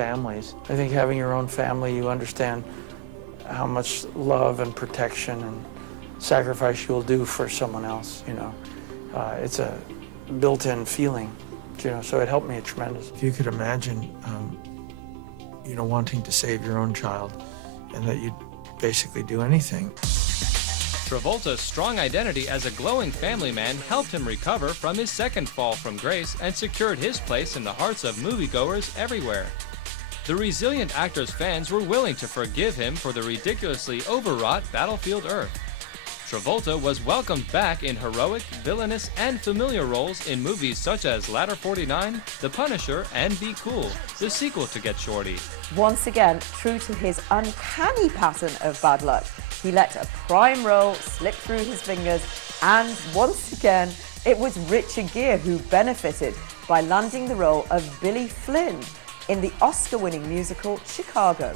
families. I think having your own family, you understand how much love and protection and sacrifice you'll do for someone else, you know. It's a built-in feeling, you know, so it helped me tremendous. If you could imagine, you know, wanting to save your own child and that you'd basically do anything. Travolta's strong identity as a glowing family man helped him recover from his second fall from grace and secured his place in the hearts of moviegoers everywhere. The resilient actor's fans were willing to forgive him for the ridiculously overwrought Battlefield Earth. Travolta was welcomed back in heroic, villainous, and familiar roles in movies such as Ladder 49, The Punisher, and Be Cool, the sequel to Get Shorty. Once again, true to his uncanny pattern of bad luck, he let a prime role slip through his fingers, and once again, it was Richard Gere who benefited by landing the role of Billy Flynn in the Oscar-winning musical Chicago.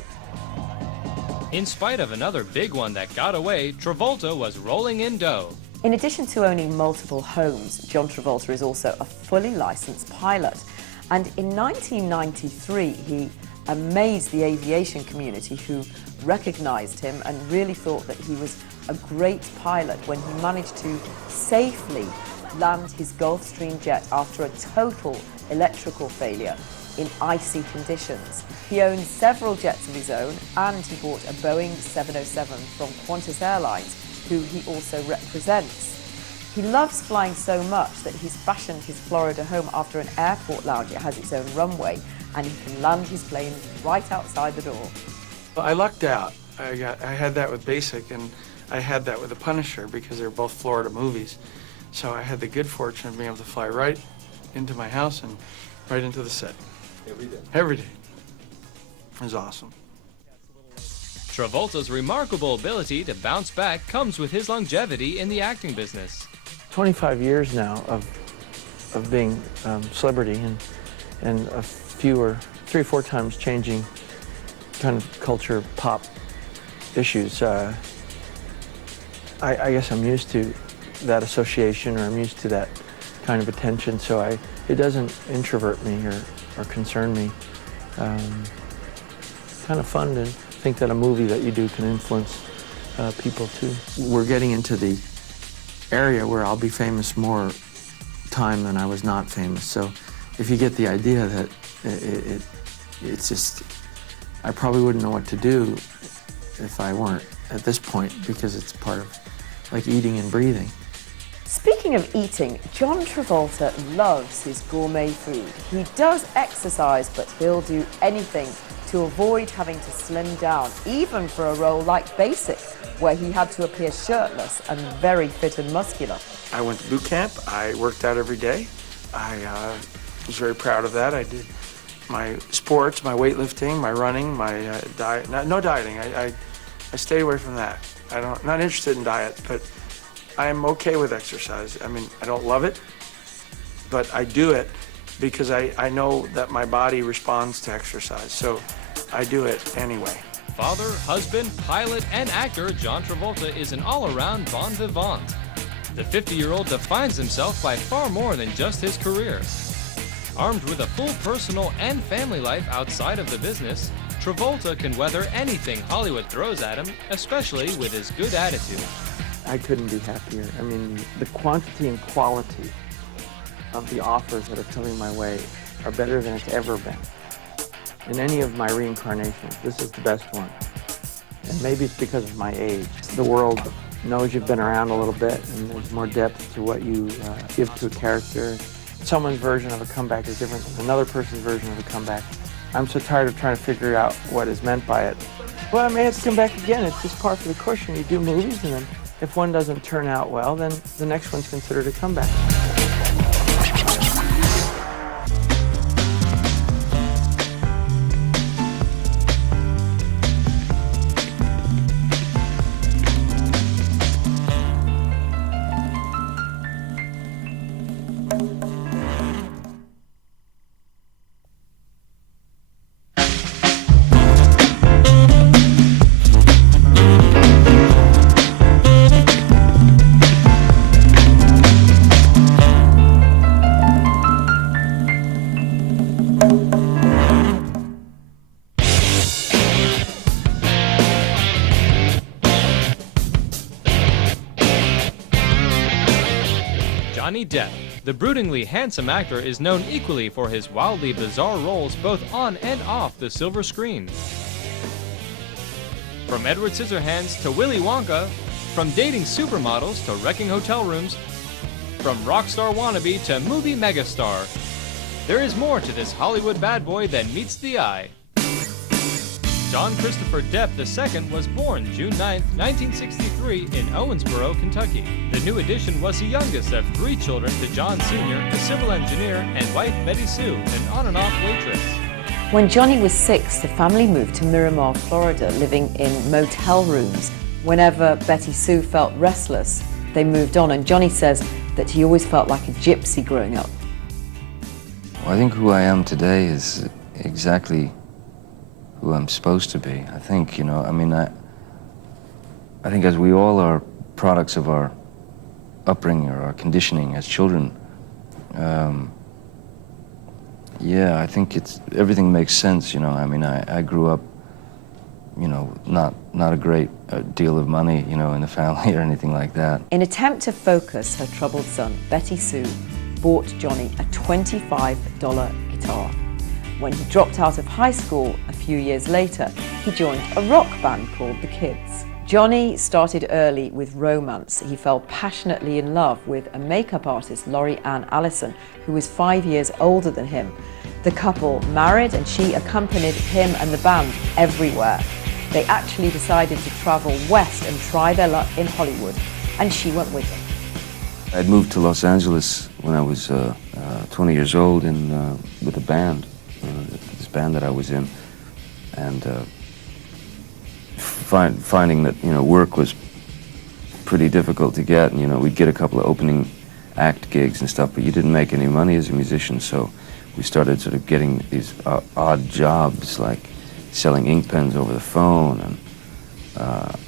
In spite of another big one that got away, Travolta was rolling in dough. In addition to owning multiple homes, John Travolta is also a fully licensed pilot. And in 1993, he amazed the aviation community who recognized him and really thought that he was a great pilot when he managed to safely land his Gulfstream jet after a total electrical failure in icy conditions. He owns several jets of his own, and he bought a Boeing 707 from Qantas Airlines, who he also represents. He loves flying so much that he's fashioned his Florida home after an airport lounge. It has its own runway, and he can land his plane right outside the door. I lucked out. I had that with Basic, and I had that with The Punisher because they're both Florida movies. So I had the good fortune of being able to fly right into my house and right into the set. Every day. Every day. It was awesome. Travolta's remarkable ability to bounce back comes with his longevity in the acting business. 25 years now of being celebrity and a few or 3 or 4 times changing kind of culture, pop issues. I guess I'm used to that association, or I'm used to that kind of attention, so it doesn't introvert me or concern me. Kind of fun to think that a movie that you do can influence people too. We're getting into the area where I'll be famous more time than I was not famous. So if you get the idea that it's just, I probably wouldn't know what to do if I weren't at this point, because it's part of like eating and breathing. Speaking of eating, John Travolta loves his gourmet food. He does exercise, but he'll do anything to avoid having to slim down, even for a role like Basic, where he had to appear shirtless and very fit and muscular. I went to boot camp. I worked out every day. I was very proud of that. I did my sports, my weightlifting, my running, my diet. No dieting. I stayed away from that. Not interested in diet, but I'm okay with exercise. I mean, I don't love it, but I do it because I know that my body responds to exercise, so I do it anyway. Father, husband, pilot, and actor, John Travolta is an all-around bon vivant. The 50-year-old defines himself by far more than just his career. Armed with a full personal and family life outside of the business, Travolta can weather anything Hollywood throws at him, especially with his good attitude. I couldn't be happier. I mean, the quantity and quality of the offers that are coming my way are better than it's ever been. In any of my reincarnations, this is the best one. And maybe it's because of my age. The world knows you've been around a little bit, and there's more depth to what you give to a character. Someone's version of a comeback is different than another person's version of a comeback. I'm so tired of trying to figure out what is meant by it. Well, I may have to come back again. It's just par for the course. You do movies, and then if one doesn't turn out well, then the next one's considered a comeback. Johnny Depp. The broodingly handsome actor is known equally for his wildly bizarre roles both on and off the silver screen. From Edward Scissorhands to Willy Wonka, from dating supermodels to wrecking hotel rooms, from rock star wannabe to movie megastar, there is more to this Hollywood bad boy than meets the eye. John Christopher Depp II was born June 9, 1963 in Owensboro, Kentucky. The new addition was the youngest of 3 children to John Sr., a civil engineer, and wife Betty Sue, an on-and-off waitress. When Johnny was 6, the family moved to Miramar, Florida, living in motel rooms. Whenever Betty Sue felt restless, they moved on, and Johnny says that he always felt like a gypsy growing up. Well, I think who I am today is exactly who I'm supposed to be. I think, you know, I mean, I think as we all are products of our upbringing or our conditioning as children, yeah, I think everything makes sense, you know. I mean, I grew up, you know, not a great deal of money, you know, in the family or anything like that. In attempt to focus her troubled son, Betty Sue bought Johnny a $25 guitar. When he dropped out of high school a few years later, he joined a rock band called The Kids. Johnny started early with romance. He fell passionately in love with a makeup artist, Laurie Ann Allison, who was 5 years older than him. The couple married and she accompanied him and the band everywhere. They actually decided to travel west and try their luck in Hollywood, and she went with them. I'd moved to Los Angeles when I was 20 years old with a band, this band that I was in, and finding that, you know, work was pretty difficult to get, and, you know, we'd get a couple of opening act gigs and stuff, but you didn't make any money as a musician, so we started sort of getting these odd jobs, like selling ink pens over the phone and,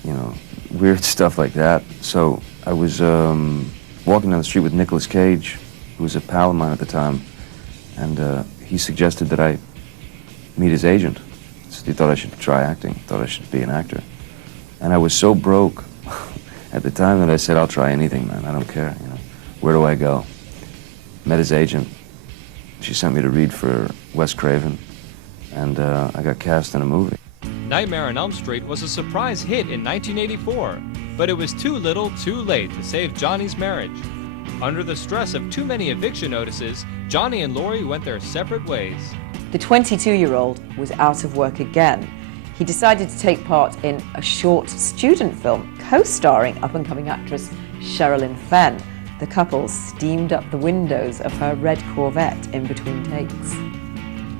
you know, weird stuff like that. So I was walking down the street with Nicolas Cage, who was a pal of mine at the time, and he suggested that I meet his agent. He thought I should try acting, thought I should be an actor. And I was so broke at the time that I said, I'll try anything, man, I don't care, you know. Where do I go? Met his agent. She sent me to read for Wes Craven, and I got cast in a movie. Nightmare on Elm Street was a surprise hit in 1984, but it was too little too late to save Johnny's marriage. Under the stress of too many eviction notices, Johnny and Laurie went their separate ways. The 22-year-old was out of work again. He decided to take part in a short student film co-starring up-and-coming actress Sherilyn Fenn. The couple steamed up the windows of her red Corvette in between takes.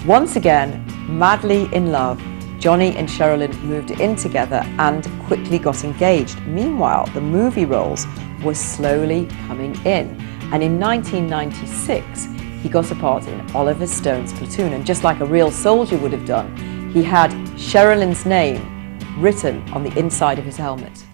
Once again, madly in love, Johnny and Sherilyn moved in together and quickly got engaged. Meanwhile, the movie roles were slowly coming in, and in 1996, he got a part in Oliver Stone's Platoon, and just like a real soldier would have done, he had Sherilyn's name written on the inside of his helmet.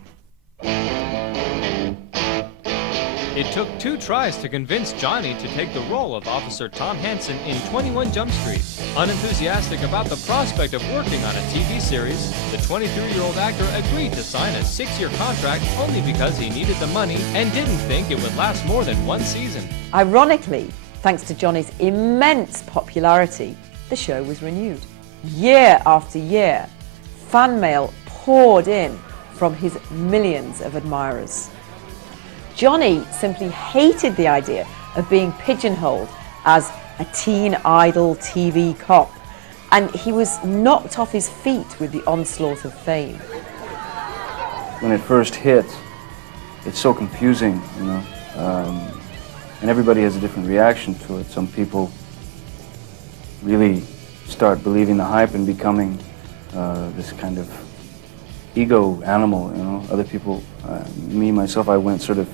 It took 2 tries to convince Johnny to take the role of Officer Tom Hansen in 21 Jump Street. Unenthusiastic about the prospect of working on a TV series, the 23-year-old actor agreed to sign a 6-year contract only because he needed the money and didn't think it would last more than 1 season. Ironically, thanks to Johnny's immense popularity, the show was renewed. Year after year, fan mail poured in from his millions of admirers. Johnny simply hated the idea of being pigeonholed as a teen idol TV cop, and he was knocked off his feet with the onslaught of fame. When it first hit, it's so confusing, you know, and everybody has a different reaction to it. Some people really start believing the hype and becoming this kind of ego animal, you know. Other people, me, myself, I went sort of,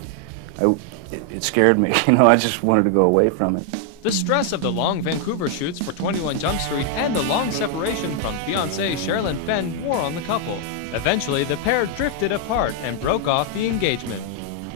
it scared me, you know, I just wanted to go away from it. The stress of the long Vancouver shoots for 21 Jump Street and the long separation from fiancée Sherilyn Fenn wore on the couple. Eventually, the pair drifted apart and broke off the engagement.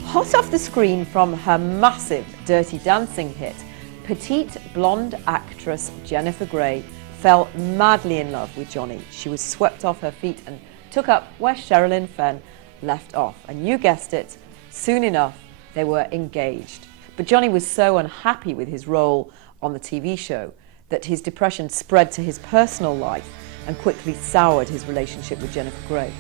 Hot off the screen from her massive Dirty Dancing hit, petite blonde actress Jennifer Grey fell madly in love with Johnny. She was swept off her feet and took up where Sherilyn Fenn left off. And you guessed it, soon enough, they were engaged. But Johnny was so unhappy with his role on the TV show that his depression spread to his personal life and quickly soured his relationship with Jennifer Grey.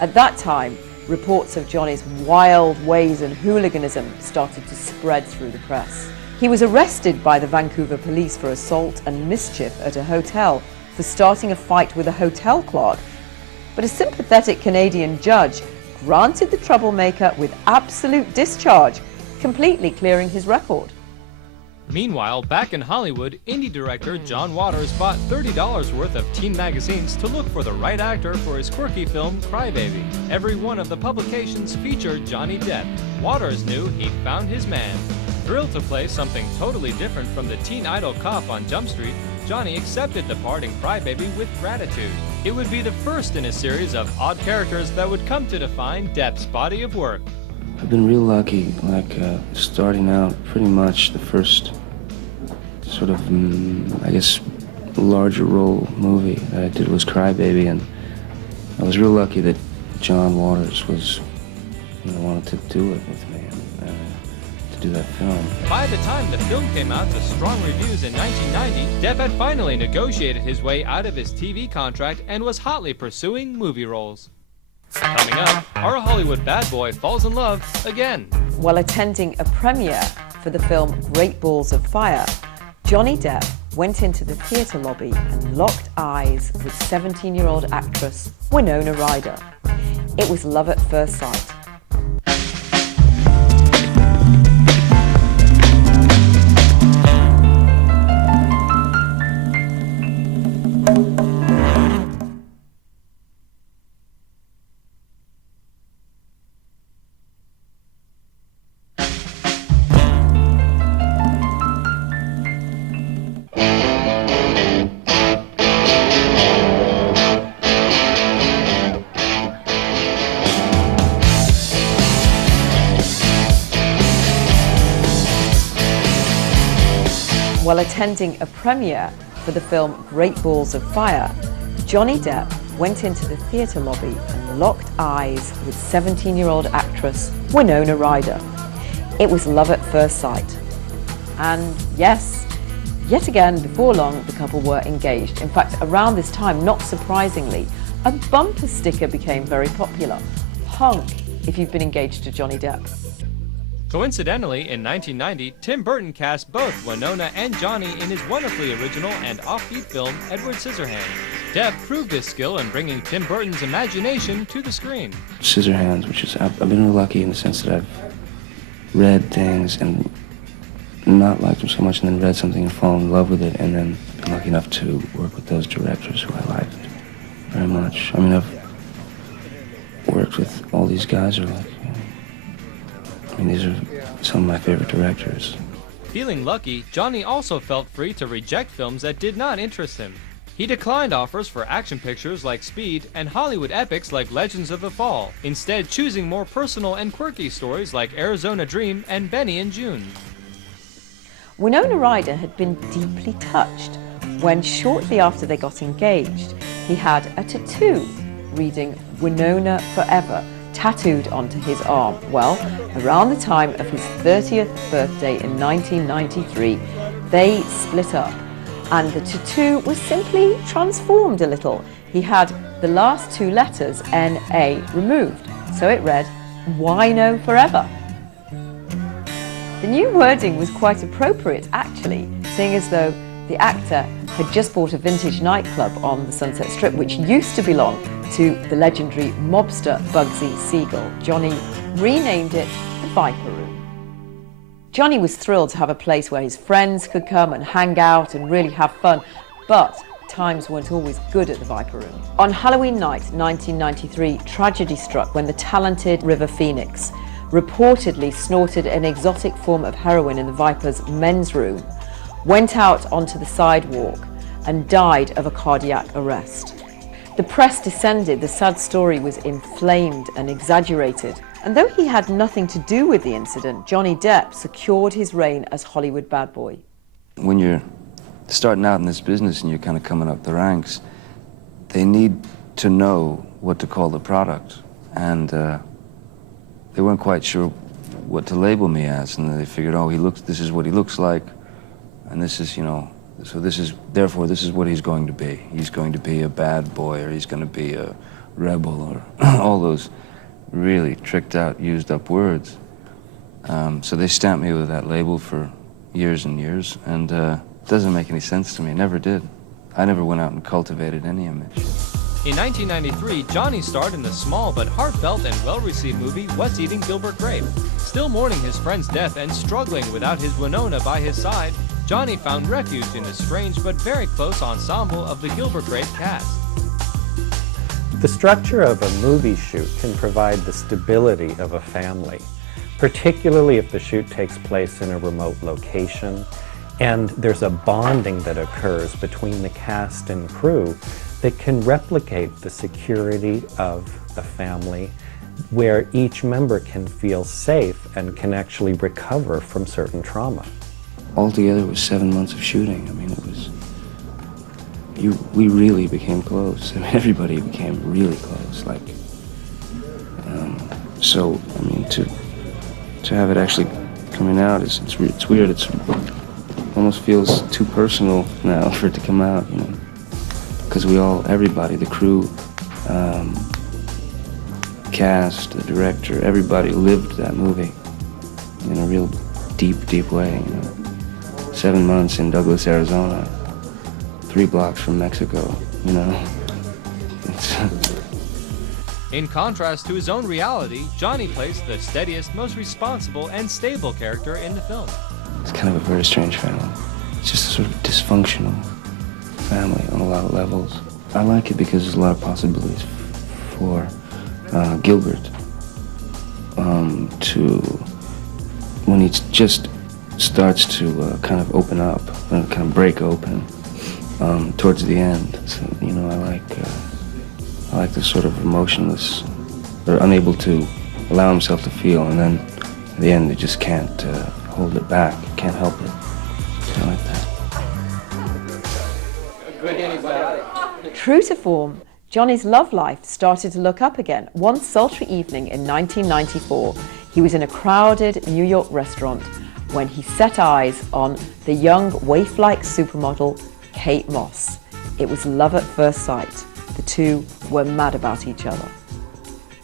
At that time, reports of Johnny's wild ways and hooliganism started to spread through the press. He was arrested by the Vancouver police for assault and mischief at a hotel for starting a fight with a hotel clerk. But a sympathetic Canadian judge granted the troublemaker with absolute discharge, completely clearing his record. Meanwhile, back in Hollywood, indie director John Waters bought $30 worth of teen magazines to look for the right actor for his quirky film, Crybaby. Every one of the publications featured Johnny Depp. Waters knew he'd found his man. Thrilled to play something totally different from the teen idol cop on Jump Street, Johnny accepted the part in Crybaby with gratitude. It would be the first in a series of odd characters that would come to define Depp's body of work. I've been real lucky, starting out pretty much the first sort of, I guess, larger role movie that I did was Crybaby, and I was real lucky that John Waters was, wanted to do it with me and to do that film. By the time the film came out to strong reviews in 1990, Depp had finally negotiated his way out of his TV contract and was hotly pursuing movie roles. Coming up, our Hollywood bad boy falls in love again. While attending a premiere for the film Great Balls of Fire, Johnny Depp went into the theatre lobby and locked eyes with 17-year-old actress Winona Ryder. It was love at first sight. While attending a premiere for the film Great Balls of Fire, Johnny Depp went into the theatre lobby and locked eyes with 17-year-old actress Winona Ryder. It was love at first sight. And yes, yet again, before long, the couple were engaged. In fact, around this time, not surprisingly, a bumper sticker became very popular. Hunk if you've been engaged to Johnny Depp. Coincidentally, in 1990, Tim Burton cast both Winona and Johnny in his wonderfully original and offbeat film, Edward Scissorhands. Depp proved his skill in bringing Tim Burton's imagination to the screen. Scissorhands, which is, I've been real lucky in the sense that I've read things and not liked them so much, and then read something and fallen in love with it, and then been lucky enough to work with those directors who I liked very much. I mean, I've worked with all these guys who are like, these are some of my favorite directors. Feeling lucky, Johnny also felt free to reject films that did not interest him. He declined offers for action pictures like Speed and Hollywood epics like Legends of the Fall, instead choosing more personal and quirky stories like Arizona Dream and Benny and June. Winona Ryder had been deeply touched when, shortly after they got engaged, he had a tattoo reading Winona Forever tattooed onto his arm. Well, around the time of his 30th birthday in 1993, they split up, and the tattoo was simply transformed a little. He had the last two letters, N-A, removed, so it read, Wino Forever. The new wording was quite appropriate, actually, seeing as though the actor had just bought a vintage nightclub on the Sunset Strip, which used to belong to the legendary mobster Bugsy Siegel. Johnny renamed it the Viper Room. Johnny was thrilled to have a place where his friends could come and hang out and really have fun, but times weren't always good at the Viper Room. On Halloween night 1993, tragedy struck when the talented River Phoenix reportedly snorted an exotic form of heroin in the Viper's men's room, went out onto the sidewalk and died of a cardiac arrest. The press descended, the sad story was inflamed and exaggerated. And though he had nothing to do with the incident, Johnny Depp secured his reign as Hollywood bad boy. When you're starting out in this business and you're kind of coming up the ranks, they need to know what to call the product. And they weren't quite sure what to label me as, and they figured, oh, this is what he looks like, and this is, you know, so therefore this is what he's going to be. He's going to be a bad boy, or he's going to be a rebel, or all those really tricked out, used up words. So they stamped me with that label for years and years, and it doesn't make any sense to me. It never did. I never went out and cultivated any image. In 1993, Johnny starred in the small but heartfelt and well-received movie What's Eating Gilbert Grape. Still mourning his friend's death and struggling without his Winona by his side, Johnny found refuge in a strange but very close ensemble of the Gilbert Grape cast. The structure of a movie shoot can provide the stability of a family, particularly if the shoot takes place in a remote location and there's a bonding that occurs between the cast and crew that can replicate the security of a family, where each member can feel safe and can actually recover from certain trauma. Altogether, it was 7 months of shooting. I mean, it was, we really became close. I mean, everybody became really close. Like, so, I mean, to have it actually coming out, it's weird. It almost feels too personal now for it to come out, you know. Because everybody, the crew, cast, the director, everybody lived that movie in a real deep way, you know. 7 months in Douglas, Arizona, 3 blocks from Mexico, you know. In contrast to his own reality, Johnny plays the steadiest, most responsible and stable character in the film. It's kind of a very strange family. It's just a sort of dysfunctional family on a lot of levels. I like it because there's a lot of possibilities for Gilbert when he just starts to kind of open up and kind of break open towards the end. So, you know, I like the sort of emotionless, or unable to allow himself to feel, and then at the end he just can't hold it back, can't help it. I like that. True to form, Johnny's love life started to look up again. One sultry evening in 1994, he was in a crowded New York restaurant when he set eyes on the young waif-like supermodel Kate Moss. It was love at first sight. The two were mad about each other.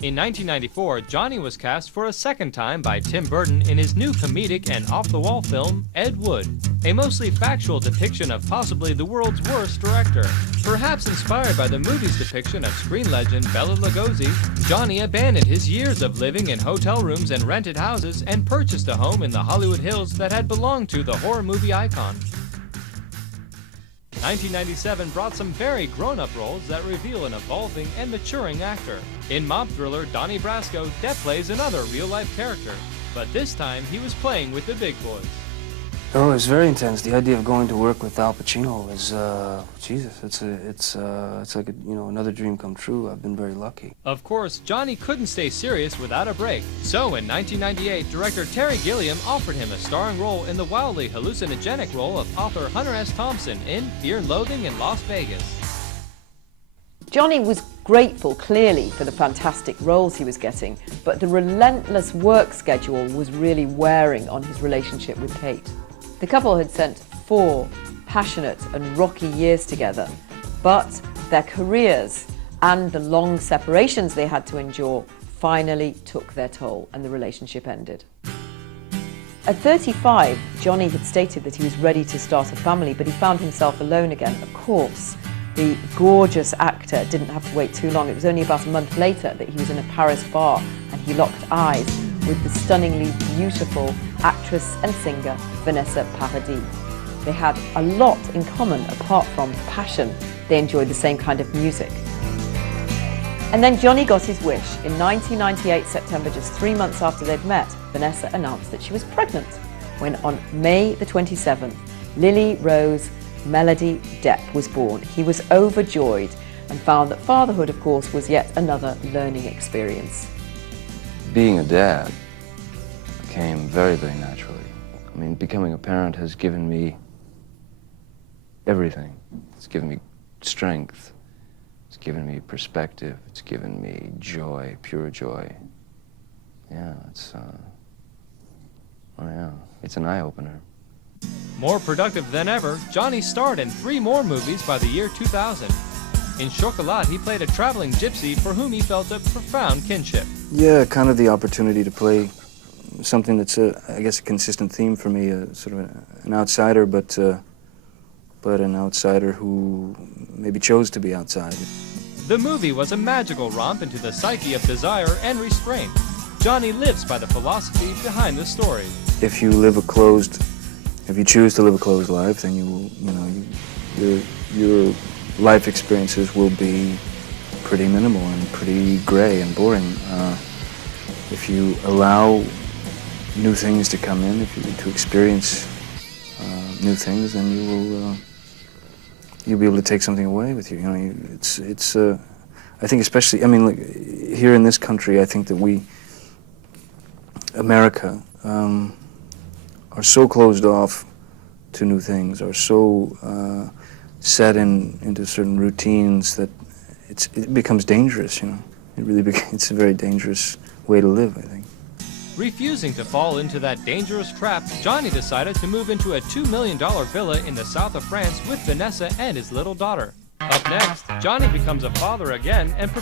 In 1994, Johnny was cast for a second time by Tim Burton in his new comedic and off-the-wall film, Ed Wood, a mostly factual depiction of possibly the world's worst director. Perhaps inspired by the movie's depiction of screen legend Bela Lugosi, Johnny abandoned his years of living in hotel rooms and rented houses and purchased a home in the Hollywood Hills that had belonged to the horror movie icon. 1997 brought some very grown-up roles that reveal an evolving and maturing actor. In mob thriller Donnie Brasco, Depp plays another real-life character, but this time he was playing with the big boys. Oh, it's very intense. The idea of going to work with Al Pacino is, Jesus, it's like another dream come true. I've been very lucky. Of course, Johnny couldn't stay serious without a break. So in 1998, director Terry Gilliam offered him a starring role in the wildly hallucinogenic role of author Hunter S. Thompson in Fear and Loathing in Las Vegas. Johnny was grateful, clearly, for the fantastic roles he was getting, but the relentless work schedule was really wearing on his relationship with Kate. The couple had spent 4 passionate and rocky years together, but their careers and the long separations they had to endure finally took their toll, and the relationship ended. At 35, Johnny had stated that he was ready to start a family, but he found himself alone again. Of course, the gorgeous actor didn't have to wait too long. It was only about a month later that he was in a Paris bar and he locked eyes with the stunningly beautiful actress and singer Vanessa Paradis. They had a lot in common apart from passion. They enjoyed the same kind of music. And then Johnny got his wish. In 1998 September, just 3 months after they'd met, Vanessa announced that she was pregnant, when on May the 27th, Lily Rose Melody Depp was born. He was overjoyed and found that fatherhood, of course, was yet another learning experience. Being a dad came very, very naturally. I mean, becoming a parent has given me everything. It's given me strength. It's given me perspective. It's given me joy, pure joy. Yeah, Oh yeah, it's an eye-opener. More productive than ever, Johnny starred in 3 more movies by the year 2000. In Chocolat, he played a traveling gypsy for whom he felt a profound kinship. Yeah, kind of the opportunity to play something that's, I guess, a consistent theme for me, sort of an outsider, but an outsider who maybe chose to be outside. The movie was a magical romp into the psyche of desire and restraint. Johnny lives by the philosophy behind the story. If you choose to live a closed life, then your life experiences will be pretty minimal and pretty gray and boring. If you allow new things to come in, to experience new things, then you'll be able to take something away with you. I think especially, I mean, like, here in this country, I think that America, are so closed off to new things, are so set into certain routines that it becomes dangerous, you know. It's a very dangerous way to live, I think. Refusing to fall into that dangerous trap, Johnny decided to move into a $2 million villa in the south of France with Vanessa and his little daughter. Up next, Johnny becomes a father again and